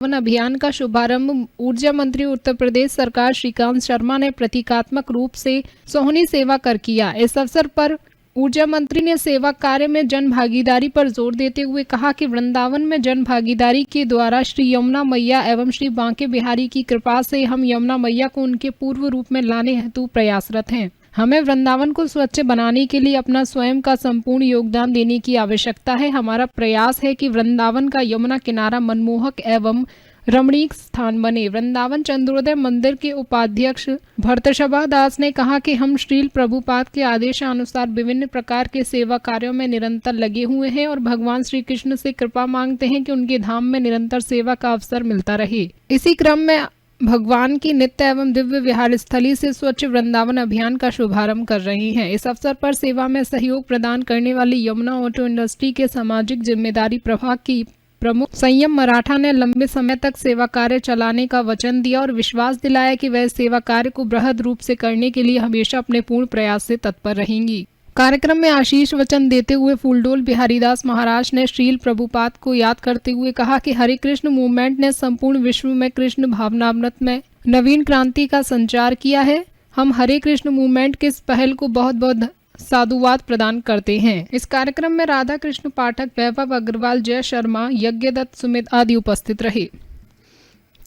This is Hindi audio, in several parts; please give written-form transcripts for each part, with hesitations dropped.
अभियान का शुभारंभ ऊर्जा मंत्री उत्तर प्रदेश सरकार श्रीकांत शर्मा ने प्रतीकात्मक रूप से सोहनी सेवा कर किया। इस अवसर पर ऊर्जा मंत्री ने सेवा कार्य में जन भागीदारी पर जोर देते हुए कहा कि वृंदावन में जन भागीदारी के द्वारा श्री यमुना मैया एवं श्री बांके बिहारी की कृपा से हम यमुना मैया को उनके पूर्व रूप में लाने हेतु प्रयासरत हैं। हमें वृंदावन को स्वच्छ बनाने के लिए अपना स्वयं का संपूर्ण योगदान देने की आवश्यकता है। हमारा प्रयास है कि वृंदावन का यमुना किनारा मनमोहक एवं रमणीक स्थान बने। वृंदावन चंद्रोदय मंदिर के उपाध्यक्ष भरतशबा दास ने कहा कि हम श्रील प्रभुपाद के आदेशानुसार विभिन्न प्रकार के सेवा कार्यों में निरंतर लगे हुए हैं और भगवान श्री कृष्ण से कृपा मांगते हैं कि उनके धाम में निरंतर सेवा का अवसर मिलता रहे। इसी क्रम में भगवान की नित्य एवं दिव्य विहार स्थली से स्वच्छ वृंदावन अभियान का शुभारंभ कर रही हैं। इस अवसर पर सेवा में सहयोग प्रदान करने वाली यमुना ऑटो इंडस्ट्री के सामाजिक जिम्मेदारी प्रभाग की प्रमुख संयम मराठा ने लंबे समय तक सेवा कार्य चलाने का वचन दिया और विश्वास दिलाया कि वह सेवा कार्य को बृहद रूप से करने के लिए हमेशा अपने पूर्ण प्रयास से तत्पर रहेंगी। कार्यक्रम में आशीष वचन देते हुए फूलडोल बिहारीदास महाराज ने श्रील प्रभुपाद को याद करते हुए कहा कि हरे कृष्ण मूवमेंट ने संपूर्ण विश्व में कृष्ण भावनामृत में नवीन क्रांति का संचार किया है। हम हरे कृष्ण मूवमेंट के इस पहल को बहुत बहुत साधुवाद प्रदान करते हैं। इस कार्यक्रम में राधा कृष्ण पाठक, वैभव अग्रवाल, जय शर्मा, यज्ञदत्त, सुमित आदि उपस्थित रहे।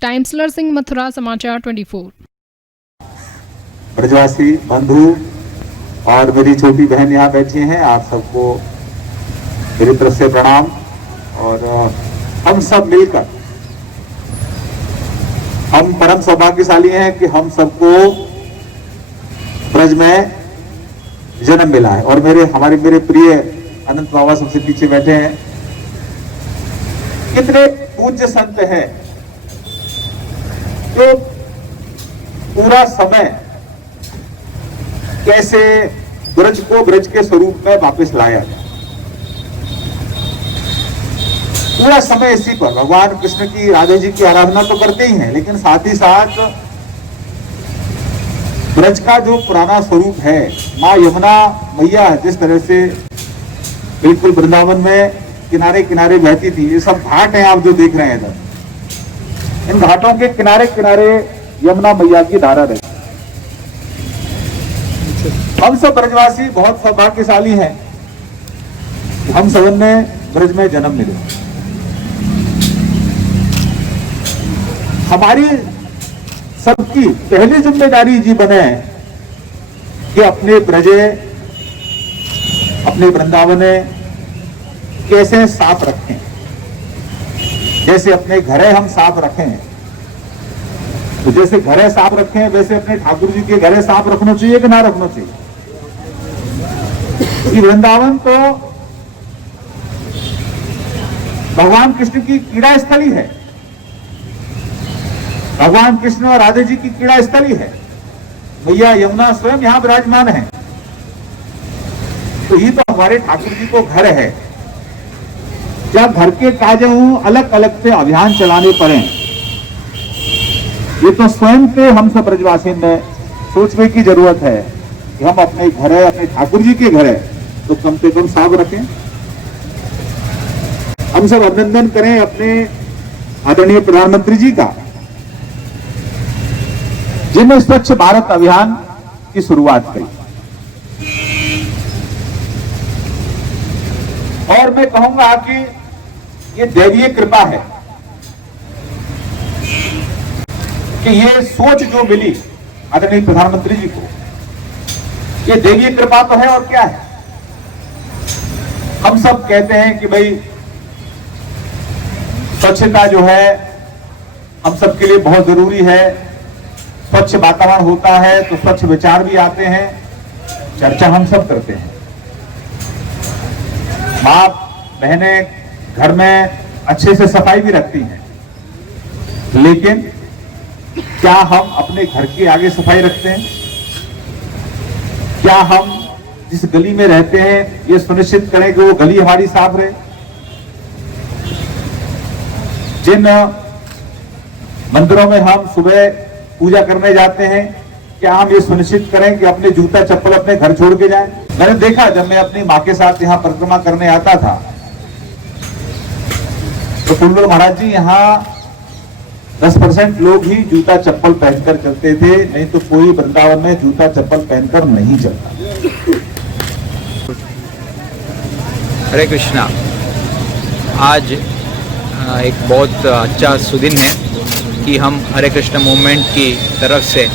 टाइम्सलर सिंह, मथुरा, समाचार 24। ब्रजवासी बंधु और मेरी छोटी बहन यहाँ बैठी हैं, आप सबको मेरी तरफ से प्रणाम। और हम सब मिलकर हम परम सौभाग्यशाली हैं कि हम सबको ब्रज में जन्म मिला है। और मेरे प्रिय अनंत बाबा सबसे पीछे बैठे हैं। कितने पूज्य संत हैं तो पूरा समय कैसे ब्रज को ब्रज के स्वरूप में वापस लाया जाए, पूरा समय इसी पर। भगवान कृष्ण की, राधे जी की आराधना तो करते ही हैं, लेकिन साथ ही साथ ब्रज का जो पुराना स्वरूप है, माँ यमुना मैया जिस तरह से बिल्कुल वृंदावन में किनारे किनारे बहती थी, ये सब घाट हैं आप जो देख रहे हैं इधर, इन घाटों के किनारे किनारे यमुना मैया की धारा रहती। हम सब ब्रजवासी बहुत सौभाग्यशाली हैं, हम सबन ने ब्रज में जन्म मिले। हमारी सबकी पहली जिम्मेदारी जी बने कि अपने ब्रजे, अपने वृंदावने कैसे साफ रखें। जैसे अपने घरे हम साफ रखें, तो जैसे घरे साफ रखें वैसे अपने ठाकुर जी के घरे साफ रखना चाहिए कि ना रखना चाहिए। ये वृंदावन तो भगवान कृष्ण की क्रीड़ा स्थली है, भगवान कृष्ण और राधे जी की क्रीड़ा स्थली है। मैया यमुना स्वयं यहां विराजमान है, तो ये तो हमारे ठाकुर जी को घर है। जब घर के काजों अलग अलग से अभियान चलाने पड़े, ये तो स्वयं के हम सब ब्रजवासी ने सोचने की जरूरत है कि हम अपने घर है, अपने ठाकुर जी के घर है, तो कम से कम साफ रखें। हम सब अभिनंदन करें अपने आदरणीय प्रधानमंत्री जी का, जिन्होंने स्वच्छ भारत अभियान की शुरुआत की। और मैं कहूंगा कि ये दैवीय कृपा है कि ये सोच जो मिली आदरणीय प्रधानमंत्री जी को, ये दैवीय कृपा तो है और क्या है। हम सब कहते हैं कि भाई स्वच्छता जो है हम सबके लिए बहुत जरूरी है। स्वच्छ वातावरण होता है तो स्वच्छ विचार भी आते हैं, चर्चा हम सब करते हैं। माँ बहनें घर में अच्छे से सफाई भी रखती हैं, लेकिन क्या हम अपने घर के आगे सफाई रखते हैं? क्या हम जिस गली में रहते हैं ये सुनिश्चित करें कि वो गली हमारी साफ रहे? जिन मंदिरों में हम सुबह पूजा करने जाते हैं, क्या हम ये सुनिश्चित करें कि अपने जूता चप्पल अपने घर छोड़ के जाएं? मैंने देखा जब मैं अपनी माँ के साथ यहाँ परिक्रमा करने आता था तो फूलडोल महाराज जी यहाँ 10% लोग ही जूता चप्पल पहनकर चलते थे, नहीं तो कोई वृंदावन में जूता चप्पल पहनकर नहीं चलता। हरे कृष्णा। आज एक बहुत अच्छा सुदिन है कि हम हरे कृष्ण मूवमेंट की तरफ से,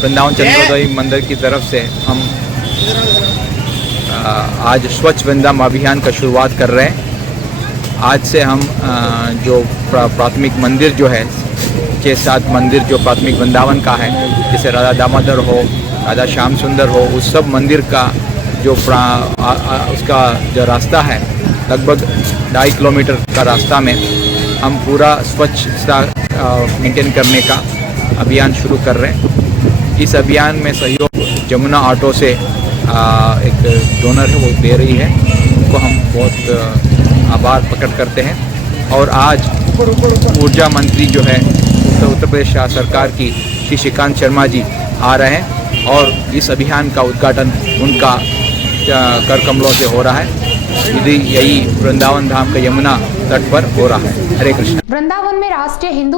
वृंदावन चंद्रोदय मंदिर की तरफ से हम आज स्वच्छ वृंदावन अभियान का शुरुआत कर रहे हैं। आज से हम जो प्राथमिक मंदिर जो है 6-7 मंदिर जो प्राथमिक वृंदावन का है, जैसे राधा दामोदर हो, राधा श्याम सुंदर हो, उस सब मंदिर का जो उसका जो रास्ता है लगभग 2.5 किलोमीटर का रास्ता में हम पूरा स्वच्छता मेंटेन करने का अभियान शुरू कर रहे हैं। इस अभियान में सहयोग जमुना ऑटो से एक डोनर है वो दे रही है, उनको हम बहुत आभार प्रकट करते हैं। और आज ऊर्जा मंत्री जो है उत्तर प्रदेश सरकार की श्री श्रीकांत शर्मा जी आ रहे हैं और इस अभियान का उद्घाटन उनका कर कमलों से हो रहा है। यही वृंदावन धाम का यमुना तट पर हो रहा है। हरे कृष्ण। वृंदावन में राष्ट्रीय हिंदू